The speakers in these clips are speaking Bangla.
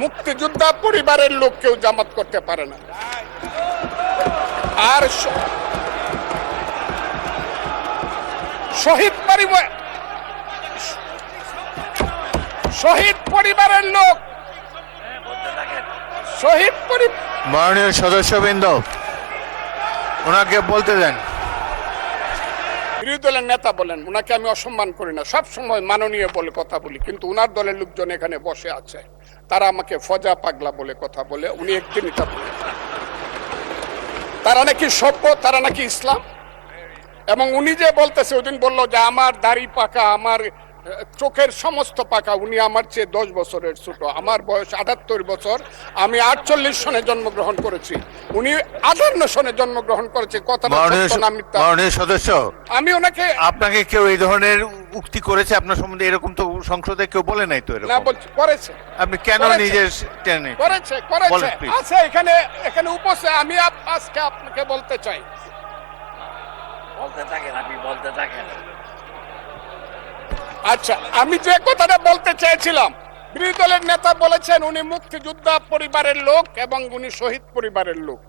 মুক্তিযোদ্ধা পরিবারের লোক কেউ জামাত করতে পারে না। আর শহীদ পরিবারের লোক, মাননীয় সদস্যবৃন্দ, ওনাকে বলতে দেন। বিরোধী দলের নেতা বলেন, ওনাকে আমি অসম্মান করি না, সব সময় মাননীয় বলে কথা বলি, কিন্তু উনার দলের লোকজন এখানে বসে আছে, তারা আমাকে ফজা পাগলা বলে কথা বলে। উনি একদিন এটা বলে তারা নাকি সভ্য, তারা নাকি ইসলাম। এবং উনি যে বলতেছে, ওইদিন বললো যে আমার দাড়ি পাকা, আমার চোখের সমস্ত পাকা, উনি আমার চেয়ে 10 বছরের ছোট। আমার বয়স 78 বছর, আমি 48 সনে জন্মগ্রহণ করেছি, উনি 58 সনে জন্মগ্রহণ করেছে। কথাটা সত্য না মিথ্যা? মাননীয় সদস্য, আমি ওনাকে, আপনাকে কেউ এই ধরনের উক্তি করেছে আপনার সম্বন্ধে? এরকম তো সংসদে কেউ বলে নাই তো এরকম। না বলছি করেছে, আপনি কেন নিজে টেনে? করেছে আছে এখানে উপস্থিত। আমি আজকে আপনাকে বলতে চাই, বলতে থাকেন, আপনি বলতে থাকেন। আচ্ছা, আমি যে কথাটা বলতে চেয়েছিলাম, বিরোধী দলের নেতা বলেছেন উনি মুক্তিযোদ্ধা পরিবারের লোক এবং উনি শহীদ পরিবারের লোক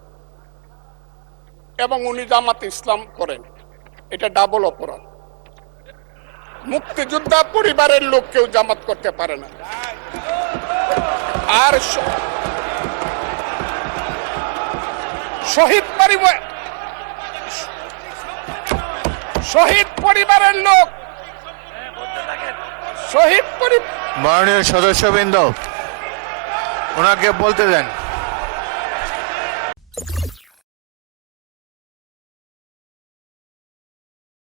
এবং উনি জামাত ইসলাম করেন। এটা ডাবল অপরাধ। মুক্তিযোদ্ধা পরিবারের লোক কেউ জামাত করতে পারে না। আর শহীদ পরিবারের লোক, মাননীয় সদস্যবৃন্দ, ওনাকে বলতে দেন।